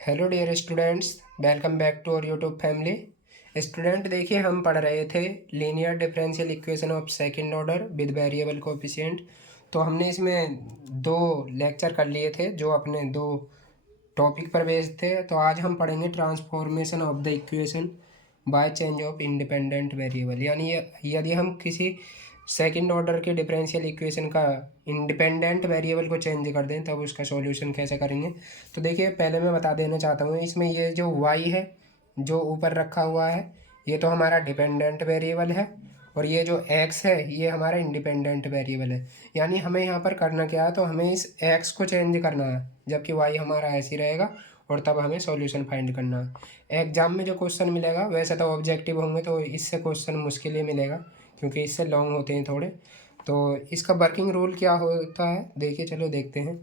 Hello dear students, welcome back to our YouTube family. Student देखिए, हम पढ़ रहे थे linear differential equation of second order with variable coefficient. तो हमने इसमें दो लेक्चर कर लिए थे जो अपने दो टॉपिक पर बेस्ड थे। तो आज हम पढ़ेंगे transformation of the equation by change of independent variable. यानी यदि हम किसी सेकंड ऑर्डर के डिफरेंशियल इक्वेशन का इंडिपेंडेंट वेरिएबल को चेंज कर दें तब उसका सॉल्यूशन कैसे करेंगे। तो देखिए, पहले मैं बता देना चाहता हूँ, इसमें ये जो y है जो ऊपर रखा हुआ है ये तो हमारा डिपेंडेंट वेरिएबल है, और ये जो x है ये हमारा इंडिपेंडेंट वेरिएबल है। यानी हमें यहाँ पर करना क्या है, तो हमें इस x को चेंज करना है जबकि y हमारा ऐसे ही रहेगा, और तब हमें सॉल्यूशन फाइंड करना है। एग्जाम में जो क्वेश्चन मिलेगा वैसे तो ऑब्जेक्टिव होंगे तो इससे क्वेश्चन मुश्किल ही मिलेगा क्योंकि इससे लॉन्ग होते हैं थोड़े। तो इसका वर्किंग रूल क्या होता है देखिए, चलो देखते हैं।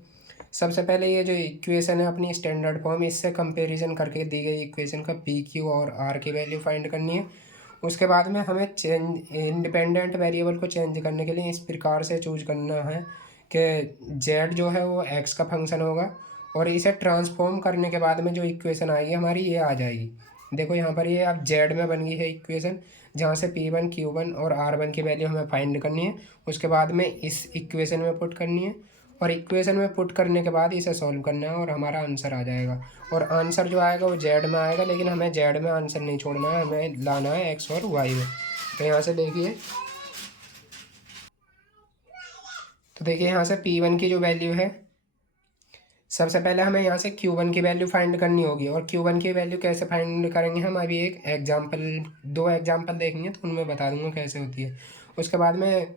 सबसे पहले ये जो इक्वेशन है अपनी स्टैंडर्ड फॉर्म, इससे कंपैरिजन करके दी गई इक्वेशन का पी क्यू और आर की वैल्यू फाइंड करनी है। उसके बाद में हमें चेंज इंडिपेंडेंट वेरिएबल को चेंज करने के लिए इस प्रकार से चूज करना है कि जेड जो है वो एक्स का फंक्शन होगा, और इसे ट्रांसफॉर्म करने के बाद में जो इक्वेशन आएगी हमारी ये आ जाएगी। देखो यहाँ पर ये अब जेड में बन गई है इक्वेशन, जहाँ से P1 Q1 और R1 की वैल्यू हमें फाइंड करनी है। उसके बाद में इस इक्वेशन में पुट करनी है, और इक्वेशन में पुट करने के बाद इसे सॉल्व करना है और हमारा आंसर आ जाएगा। और आंसर जो आएगा वो जेड में आएगा, लेकिन हमें जेड में आंसर नहीं छोड़ना है, हमें लाना है एक्स और वाई में। तो यहाँ से देखिए, तो देखिए यहाँ से P1 की जो वैल्यू है, सबसे पहले हमें यहाँ से Q1 की वैल्यू फाइंड करनी होगी। और Q1 की वैल्यू कैसे फाइंड करेंगे, हम अभी एक एग्जाम्पल, दो एग्जाम्पल देखेंगे तो उनमें बता दूंगा कैसे होती है। उसके बाद में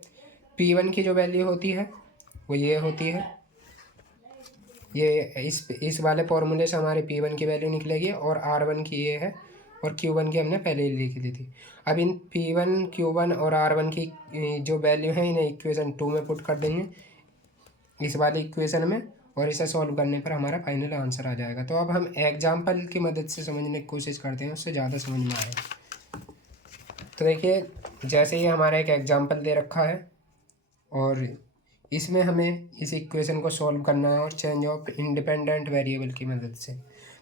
P1 की जो वैल्यू होती है वो ये होती है, ये इस वाले फॉर्मूले से हमारे P1 की वैल्यू निकलेगी, और R1 की ये है, और Q1 की हमने पहले ही लिख ली थी। अब इन P1 Q1 और R1 की जो वैल्यू है इन्हें इक्वेशन 2 में पुट कर देंगे, इस वाले इक्वेशन में, और इसे सॉल्व करने पर हमारा फाइनल आंसर आ जाएगा। तो अब हम एग्जाम्पल की मदद से समझने की कोशिश करते हैं, उससे ज़्यादा समझ में आएगा। तो देखिए, जैसे ही हमारा एक एग्जाम्पल दे रखा है और इसमें हमें इस इक्वेशन को सॉल्व करना है और चेंज ऑफ इंडिपेंडेंट वेरिएबल की मदद से।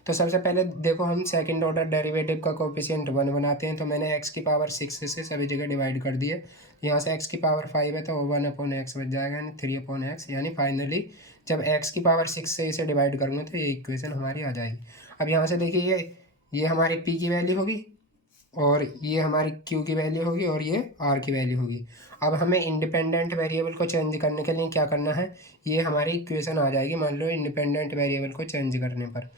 तो सबसे पहले देखो, हम सेकंड ऑर्डर डेरिवेटिव का कोएफिशिएंट 1 बनाते हैं। तो मैंने x की पावर 6 से सभी जगह डिवाइड कर दिए। यहाँ से x की पावर 5 है तो 1/x बच जाएगा, यानी 3/x। यानी फाइनली जब x की पावर 6 से इसे डिवाइड करूँगा तो ये इक्वेशन हमारी आ जाएगी। अब यहाँ से देखिए, ये हमारी p की वैल्यू होगी, और ये हमारी q की वैल्यू होगी, और ये r की वैल्यू होगी। अब हमें इंडिपेंडेंट वेरिएबल को चेंज करने के लिए क्या करना है, ये हमारी इक्वेशन आ जाएगी मान लो इंडिपेंडेंट वेरिएबल को चेंज करने पर।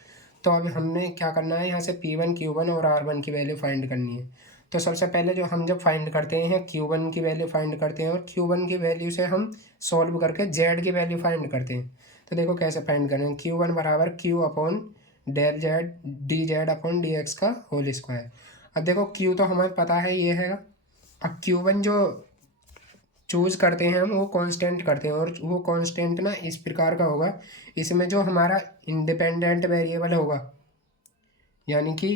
तो अब हमने क्या करना है, यहाँ से P1 Q1 और R1 की वैल्यू फाइंड करनी है। तो सबसे पहले जो हम जब फाइंड करते हैं Q1 की वैल्यू फाइंड करते हैं, और Q1 की वैल्यू से हम सॉल्व करके Z की वैल्यू फाइंड करते हैं। तो देखो कैसे फाइंड करें, Q1 बराबर Q upon del Z D Z upon D X का होल स्क्वायर। अब देखो Q तो हमें पता है ये है। अब Q1 जो चूज करते हैं हम वो कांस्टेंट करते हैं, और वो कांस्टेंट ना इस प्रकार का होगा, इसमें जो हमारा इंडिपेंडेंट वेरिएबल होगा यानी कि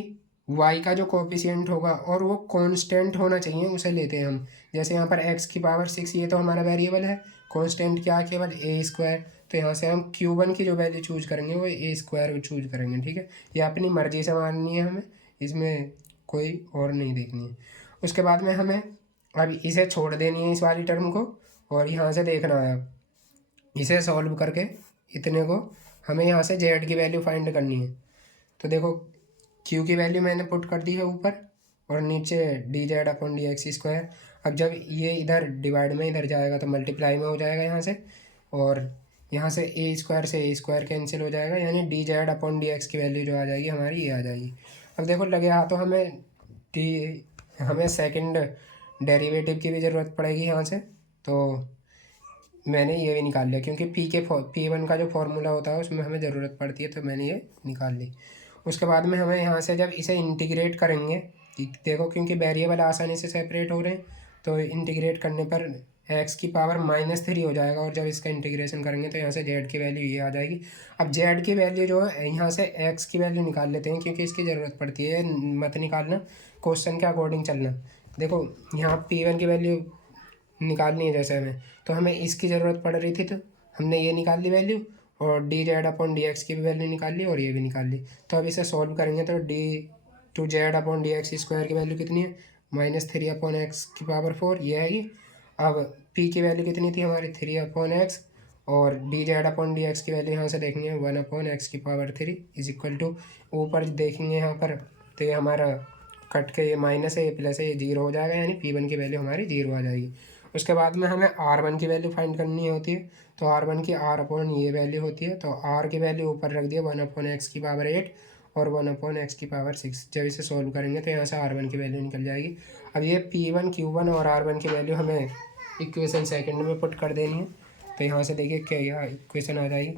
y का जो कोएफिशिएंट होगा और वो कांस्टेंट होना चाहिए, उसे लेते हैं हम। जैसे यहाँ पर x की पावर 6 ये तो हमारा वेरिएबल है, कांस्टेंट क्या केवल a स्क्वायर। तो यहाँ से हम Q1 की जो वैल्यू चूज करेंगे वो a स्क्वायर चूज करेंगे, ठीक है। ये अपनी मर्जी से माननी है हमें, इसमें कोई और नहीं देखनी है। उसके बाद में हमें अब इसे छोड़ देनी है इस वाली टर्म को, और यहाँ से देखना है अब इसे सॉल्व करके इतने को हमें यहाँ से जेड की वैल्यू फाइंड करनी है। तो देखो, क्यू की वैल्यू मैंने पुट कर दी है ऊपर, और नीचे D Z upon D X square. अब जब ये इधर डिवाइड में इधर जाएगा तो मल्टीप्लाई में हो जाएगा यहाँ से, और यहाँ से ए स्क्वायर से ए स्क्वायर कैंसिल हो जाएगा, यानी D Z upon D x की वैल्यू जो आ जाएगी हमारी ये आ जाएगी। अब देखो लगे हाथों हमें सेकंड डेरिवेटिव की भी ज़रूरत पड़ेगी यहाँ से। तो मैंने ये भी निकाल लिया, क्योंकि P1 का जो फॉर्मूला होता है उसमें हमें ज़रूरत पड़ती है, तो मैंने ये निकाल ली। उसके बाद में हमें यहाँ से जब इसे इंटीग्रेट करेंगे, देखो क्योंकि वेरिएबल आसानी से सेपरेट हो रहे हैं, तो इंटीग्रेट करने पर x की पावर -3 हो जाएगा, और जब इसका इंटीग्रेशन करेंगे तो यहाँ से z की वैल्यू ये आ जाएगी। अब z की वैल्यू जो है यहाँ से x की वैल्यू निकाल लेते हैं, क्योंकि इसकी ज़रूरत पड़ती है, मत निकालना, क्वेश्चन के अकॉर्डिंग चलना। देखो यहाँ P1 की वैल्यू निकालनी है जैसे हमें, तो हमें इसकी ज़रूरत पड़ रही थी तो हमने ये निकाल ली वैल्यू, और D Z upon D x की भी वैल्यू निकाल ली और ये भी निकाल ली। तो अब इसे सॉल्व करेंगे तो D two Z upon D X square की वैल्यू कितनी है, -3/x⁴ ये है। अब पी की वैल्यू कितनी थी हमारी, 3/x, और D Z upon D x की वैल्यू यहाँ से देखेंगे 1/x⁴ इज इक्वल टू, ऊपर देखेंगे यहाँ पर तो ये हमारा कट के ये माइनस है, ये प्लस है, ये जीरो हो जाएगा, यानी P1 की वैल्यू हमारी जीरो आ जाएगी। उसके बाद में हमें R1 की वैल्यू फाइंड करनी होती है। तो R1 की R अपॉन ये वैल्यू होती है, तो R की वैल्यू ऊपर रख दिया 1/x⁴ और 1/x⁴। जब इसे सोल्व करेंगे तो यहाँ से R1 की वैल्यू निकल जाएगी। अब ये P1 Q1 और R1 की वैल्यू हमें इक्वेशन सेकंड में पुट कर देनी है। तो यहाँ से देखिए क्या यह इक्वेशन आ जाएगी,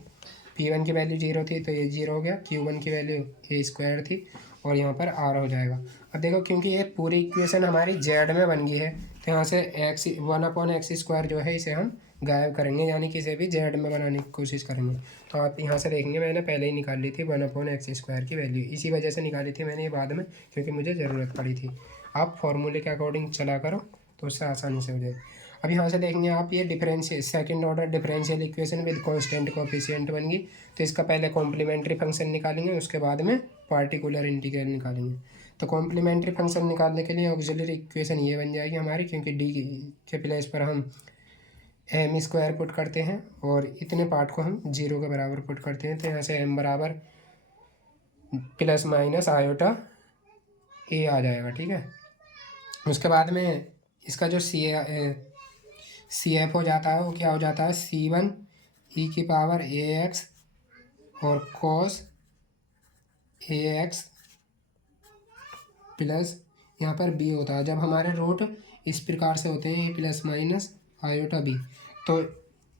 P1 की वैल्यू जीरो थी तो ये जीरो हो गया, Q1 की वैल्यू A² थी और यहाँ पर R हो जाएगा। अब देखो क्योंकि ये पूरी इक्वेशन हमारी जेड में बन गई है तो यहाँ से x1/x² जो है इसे हम गायब करेंगे, यानी कि इसे भी जेड में बनाने की कोशिश करेंगे। तो आप यहाँ से देखेंगे मैंने पहले ही निकाल ली थी 1/x² की वैल्यू, इसी वजह से निकाली थी मैंने ये बाद में, क्योंकि मुझे ज़रूरत पड़ी थी। आप फॉर्मूले के अकॉर्डिंग चला करो तो उससे आसानी से हो जाए। अब यहाँ से देखेंगे आप ये differential second order differential equation with constant coefficient बन गई। तो इसका पहले कॉम्प्लीमेंट्री फंक्शन निकालेंगे, उसके बाद में पार्टिकुलर इंटीग्रल निकालेंगे। तो कॉम्प्लीमेंट्री फंक्शन निकालने के लिए ऑक्सिलरी इक्वेशन ये बन जाएगी हमारी, क्योंकि डी के प्लेस पर हम m² पुट करते हैं और इतने पार्ट को हम जीरो के बराबर पुट करते हैं। तो यहाँ से m बराबर ± आयोटा a आ जाएगा, ठीक है। उसके बाद में इसका जो CF हो जाता है वो क्या हो जाता है, C1 e⁴ax और cos ax प्लस यहाँ पर b होता है। जब हमारे रूट इस प्रकार से होते हैं a ± b, तो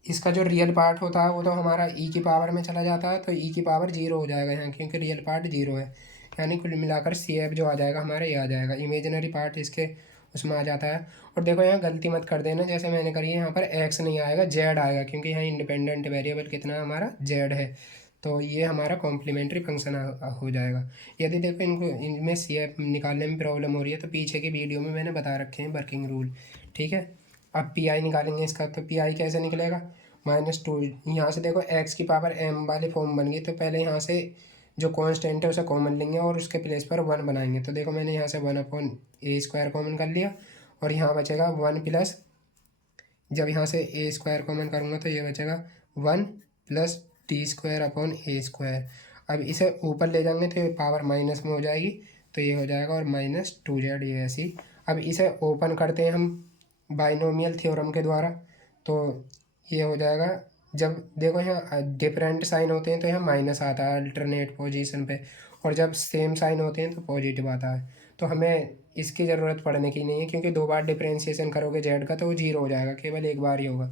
इसका जो रियल पार्ट होता है वो तो हमारा e⁴ में चला जाता है, तो e⁴ जीरो हो जाएगा यहाँ, क्योंकि रियल पार्ट जीरो है। यानी कुल मिलाकर CF जो आ जाएगा हमारा ये आ जाएगा, इमेजिनरी पार्ट इसके उसमें आ जाता है। और देखो यहाँ गलती मत कर देना जैसे मैंने करी है, यहाँ पर x नहीं आएगा z आएगा, क्योंकि यहाँ इंडिपेंडेंट वेरिएबल कितना हमारा z है। तो ये हमारा कॉम्प्लीमेंट्री फंक्शन हो जाएगा। यदि देखो इनको इनमें CF निकालने में प्रॉब्लम हो रही है तो पीछे की वीडियो में मैंने बता रखे हैं वर्किंग रूल, ठीक है। अब PI निकालेंगे इसका, तो PI कैसे निकलेगा, -2, यहाँ से देखो x⁴m वाली फॉर्म बन गई, तो पहले यहाँ से जो कांस्टेंट है उसे कॉमन लेंगे और उसके प्लेस पर 1 बनाएंगे। तो देखो मैंने यहाँ से 1/a² कॉमन कर लिया और यहाँ बचेगा 1 प्लस, जब यहाँ से a² कॉमन करूँगा तो ये बचेगा 1 + t²/a²। अब इसे ऊपर ले जाएंगे तो ये पावर माइनस में हो जाएगी, तो ये हो जाएगा और -2z ये ऐसी। अब इसे ओपन करते हैं हम बाइनोमियल थ्योरम के द्वारा, तो ये हो जाएगा, जब देखो यहाँ डिफरेंट साइन होते हैं तो यहाँ माइनस आता है अल्टरनेट पोजीशन पे, और जब सेम साइन होते हैं तो पॉजिटिव आता है। तो हमें इसकी ज़रूरत पड़ने की नहीं है, क्योंकि 2 बार डिफरेंशिएशन करोगे जेड का तो वो जीरो हो जाएगा, केवल एक बार ही होगा।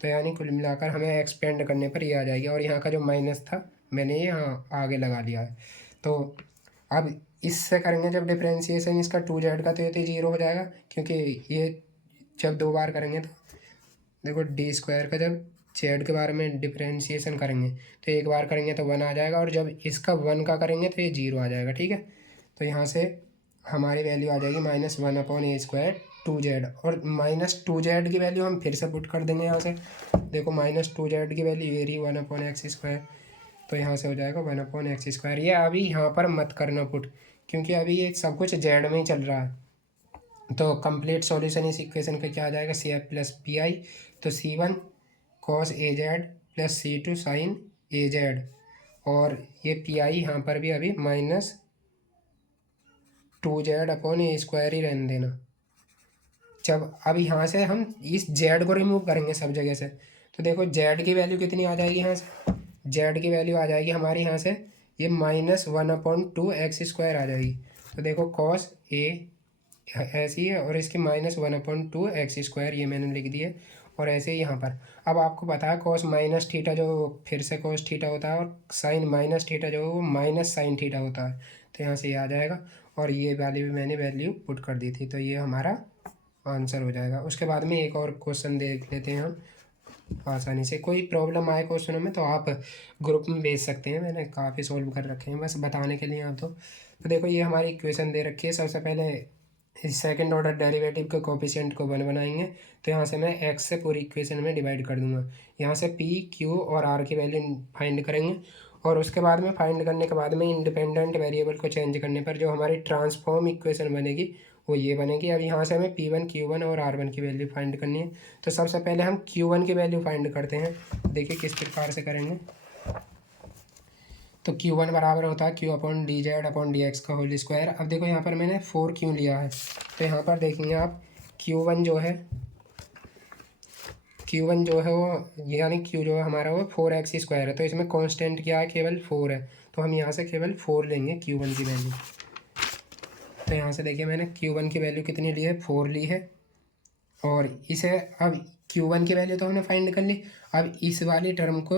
तो यानी कुल मिलाकर हमें एक्सपेंड करने पर ये आ जाएगी, और यहाँ का जो माइनस था मैंने यहाँ आगे लगा लिया है। तो अब इससे करेंगे जब डिफरेंशिएशन इसका 2z का, तो ये तो जीरो हो जाएगा, क्योंकि ये जब 2 बार करेंगे तो देखो d² का जब z के बारे में डिफरेंशिएशन करेंगे तो एक बार करेंगे तो 1 आ जाएगा, और जब इसका 1 का करेंगे तो ये जीरो आ जाएगा, ठीक है। तो यहाँ से हमारी वैल्यू आ जाएगी -1/a² 2z, और -2z की वैल्यू हम फिर से पुट कर देंगे यहाँ से। देखो -2z की वैल्यू ये रही 1/x², तो यहाँ से हो जाएगा 1/x²। ये अभी यहाँ पर मत करना पुट, क्योंकि अभी ये सब कुछ जेड में ही चल रहा है। तो कंप्लीट सॉल्यूशन इस इक्वेशन का क्या आ जाएगा, CF + PI, तो C1 cos AZ + C2 sin AZ, और ये PI यहाँ पर भी अभी -2z/a² ही रहने देना। जब अब यहाँ से हम इस z को रिमूव करेंगे सब जगह से, तो देखो z की वैल्यू कितनी आ जाएगी, यहाँ से z की वैल्यू आ जाएगी हमारी यहाँ से ये -1/2x² आ जाएगी। तो देखो cos A ऐसी है और इसकी -1/2x² ये मैंने लिख दी है, और ऐसे ही यहाँ पर। अब आपको पता है cos -θ जो फिर से cos θ होता है, और sin -θ जो वो -sin θ होता है। तो यहाँ से ये आ जाएगा, और ये वाली भी मैंने वैल्यू पुट कर दी थी, तो ये हमारा आंसर हो जाएगा। उसके बाद में एक और क्वेश्चन देख लेते हैं हम आसानी से। कोई प्रॉब्लम आए क्वेश्चनों में तो आप ग्रुप में भेज सकते हैं, मैंने काफ़ी सॉल्व कर रखे हैं, बस बताने के लिए आप तो देखो ये हमारी इक्वेशन दे रखी है। सबसे पहले इस सेकंड ऑर्डर डेरिवेटिव के कोफिशिएंट को 1 बनाएंगे। तो यहाँ से मैं x से पूरी इक्वेशन में डिवाइड कर दूंगा। यहाँ से p, q और r की वैल्यू फाइंड करेंगे और उसके बाद में फाइंड करने के बाद में इंडिपेंडेंट वेरिएबल को चेंज करने पर जो हमारी ट्रांसफॉर्म इक्वेशन बनेगी वो ये बनेगी। अब यहाँ से हमें p1, q1 और r1 की वैल्यू फाइंड करनी है। तो सबसे पहले हम q1 की वैल्यू फाइंड करते हैं। देखिए किस प्रकार से करेंगे। तो Q1 बराबर होता है Q/dz/dx का होल स्क्वायर। अब देखो यहाँ पर मैंने 4 क्यों लिया है, तो यहाँ पर देखेंगे आप Q1 जो है वो यानी Q जो है हमारा वो 4x² है। तो इसमें कांस्टेंट क्या है, केवल 4 है। तो हम यहाँ से केवल 4 लेंगे Q1 की वैल्यू। तो यहाँ से देखिए मैंने Q1 की वैल्यू कितनी ली है, 4 ली है। और इसे अब Q1 की वैल्यू तो हमने फाइंड कर ली। अब इस वाली टर्म को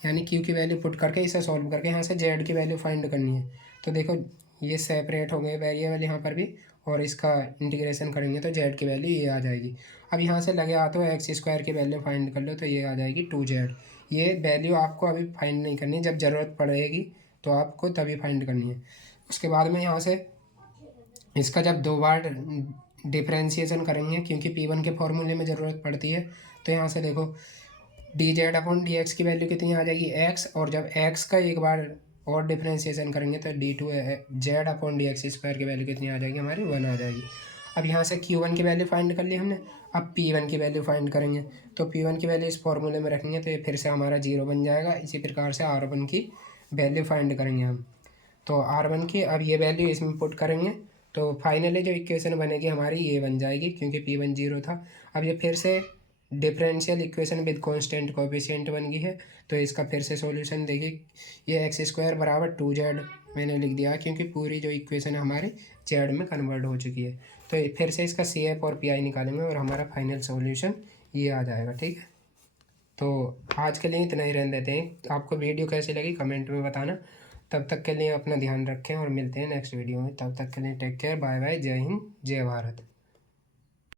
यानी Q की वैल्यू पुट करके इसे सॉल्व करके यहाँ से Z की वैल्यू फाइंड करनी है। तो देखो ये सेपरेट हो गए वेरिएबल यहाँ पर भी, और इसका इंटीग्रेशन करेंगे तो Z की वैल्यू ये आ जाएगी। अब यहाँ से लगे हाथों x² की वैल्यू फाइंड कर लो तो ये आ जाएगी 2Z। ये वैल्यू आपको अभी फाइंड नहीं करनी, जब ज़रूरत पड़ेगी तो आपको तभी फाइंड करनी है। उसके बाद में यहाँ से इसका जब 2 बार डिफ्रेंशिएशन करेंगे, क्योंकि P1 के फॉर्मूले में ज़रूरत पड़ती है, तो यहाँ से देखो dz/dx की वैल्यू कितनी आ जाएगी, x, और जब x का एक बार और डिफ्रेंशिएशन करेंगे तो d2z/dx² की वैल्यू कितनी आ जाएगी, हमारी 1 आ जाएगी। अब यहाँ से Q1 की वैल्यू फाइंड कर ली हमने। अब P1 की वैल्यू फाइंड करेंगे। तो P1 की वैल्यू इस फॉर्मूले में रखेंगे तो ये फिर से हमारा 0 बन जाएगा। इसी प्रकार से R1 की वैल्यू फाइंड करेंगे हम। तो R1 की अब ये वैल्यू इसमें पुट करेंगे तो फाइनली जो इक्वेशन बनेगी हमारी ये बन जाएगी, क्योंकि P1 0 था। अब ये फिर से differential equation with constant coefficient बन गई है। तो इसका फिर से सॉल्यूशन देखिए, ये x² बराबर 2z मैंने लिख दिया, क्योंकि पूरी जो इक्वेशन है हमारी z में कन्वर्ट हो चुकी है। तो फिर से इसका CF और PI निकालेंगे और हमारा फाइनल सॉल्यूशन ये आ जाएगा। ठीक है, तो आज के लिए इतना ही रहने देते हैं। आपको वीडियो कैसी लगी कमेंट में बताना। तब तक के लिए अपना ध्यान रखें और मिलते हैं नेक्स्ट वीडियो में। तब तक के लिए टेक केयर, बाय बाय, जय हिंद, जय भारत।